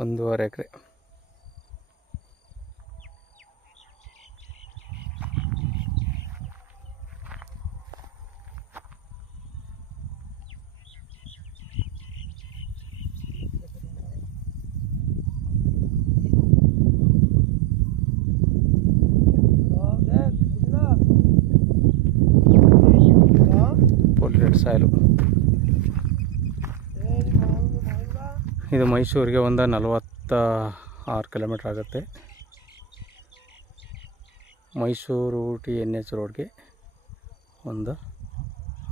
1.5 ಎಕರೆ. Full red soil. ಇದು ಮೈಸೂರಿಗೆ ಒಂದು 46 ಕಿಲೋಮೀಟ್ರ್ ಆಗುತ್ತೆ. ಮೈಸೂರು ಊಟಿ NH ರೋಡ್ಗೆ ಒಂದು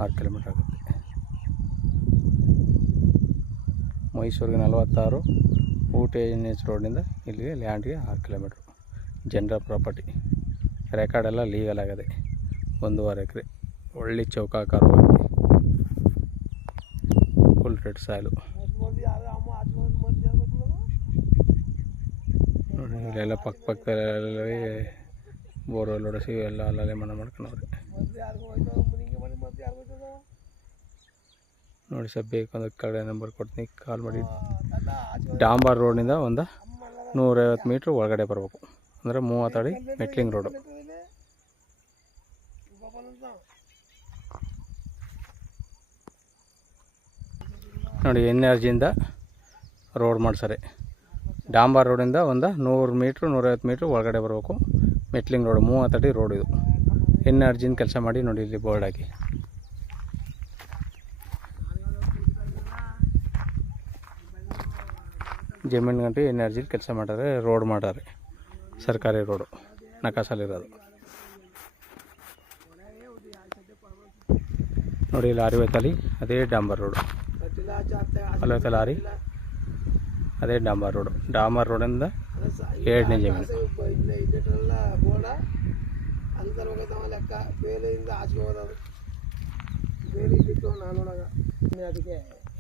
6 ಕಿಲೋಮೀಟ್ರ್ ಆಗುತ್ತೆ. ಮೈಸೂರಿಗೆ 46, ಊಟಿ NH ರೋಡ್ನಿಂದ ಇಲ್ಲಿಗೆ ಲ್ಯಾಂಡ್ಗೆ 6 ಕಿಲೋಮೀಟ್ರು. ಜನರಲ್ ಪ್ರಾಪರ್ಟಿ, ರೆಕಾರ್ಡ್ ಎಲ್ಲ ಲೀಗಲ್ ಆಗಿದೆ. 1.5 ಎಕರೆ, ಒಳ್ಳೆ ಚೌಕಾಕಾರವಾಗಿದೆ. ಫುಲ್ ರೆಡ್ ಸಾಯಿಲು ನೋಡಿ. ಇಲ್ಲೆಲ್ಲ ಪಕ್ಕದಲ್ಲಿ ಬೋರ್ವೆಲ್ ಹೊಡೆಸಿ ಎಲ್ಲ ಅಲ್ಲೇ ಮನೆ ಮಾಡ್ಕೊಂಡವ್ರೆ ನೋಡಿ. ಸರ್ ಬೇಕಂದ್ರೆ ಕಡೆ ನಂಬರ್ ಕೊಡ್ತೀನಿ, ಕಾಲ್ ಮಾಡಿ. ಡಾಂಬರ್ ರೋಡ್ನಿಂದ ಒಂದು 150 ಮೀಟ್ರ್ ಒಳಗಡೆ ಬರಬೇಕು. ಅಂದರೆ 30 ಅಡಿ ಮೆಟ್ಲಿಂಗ್ ರೋಡು. ನೋಡಿ, NRGಯಿಂದ ರೋಡ್ ಮಾಡ್ಸರೆ. ಡಾಂಬರ್ ರೋಡಿಂದ ಒಂದು 100 ಮೀಟ್ರ್ 150 ಮೀಟ್ರ್ ಒಳಗಡೆ ಬರಬೇಕು. ಮೆಟ್ಲಿಂಗ್ ರೋಡು 30 ಅಡಿ ರೋಡ್ ಇದು. NRGಯಿಂದ ಕೆಲಸ ಮಾಡಿ ನೋಡಿ, ಇಲ್ಲಿ ಬೋರ್ಡ್ ಹಾಕಿ. ಜಮೀನು ಗಂಟೆ NRGಯಲ್ಲಿ ಕೆಲಸ ಮಾಡ್ತಾರೆ, ರೋಡ್ ಮಾಡ್ತಾರೆ. ಸರ್ಕಾರಿ ರೋಡು ನಕಾಸಲ್ಲಿರೋದು ನೋಡಿ. ಲಾರಿ ಹೋಯ್ತಲ್ಲಿ, ಅದೇ ಡಾಂಬರ್ ರೋಡು. ಅಲ್ಲೋಯ್ತ ಲಾರಿ, ಅದೇ ಡಾಂಬರ್ ರೋಡು. ಡಾಂಬರ್ ರೋಡಿಂದ 2ನೇ ಜಮೀನು.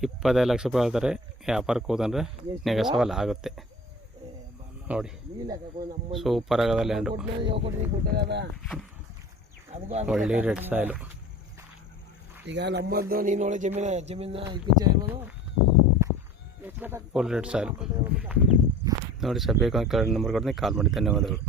$25 ಲಕ್ಷ ಹೇಳ್ತಾರೆ. ವ್ಯಾಪಾರಕ್ಕೆ ಹೋದಂದ್ರೆ ನೆಗಸವಲ್ಲ ಆಗುತ್ತೆ ನೋಡಿ. ಸೂಪರ್ ಆಗದ ಲ್ಯಾಂಡು, ಒಳ್ಳೆ ರೆಡ್ ಸಾಯಿಲು. ಈಗ ನಮ್ಮದು ನೀನು ಒಳ್ಳೆ ಜಮೀನ ಇತ್ತೀಚೆ ಇರ್ಬೋದು. ಫುಲ್ ರೆಡ್ ಸಾಯಿಲು ನೋಡಿ. ಸರ್ ಬೇಕು ಅಂತ ನಂಬರ್ ಕೊಡ್ತೀನಿ, ಕಾಲ್ ಮಾಡಿ. ಧನ್ಯವಾದಗಳು.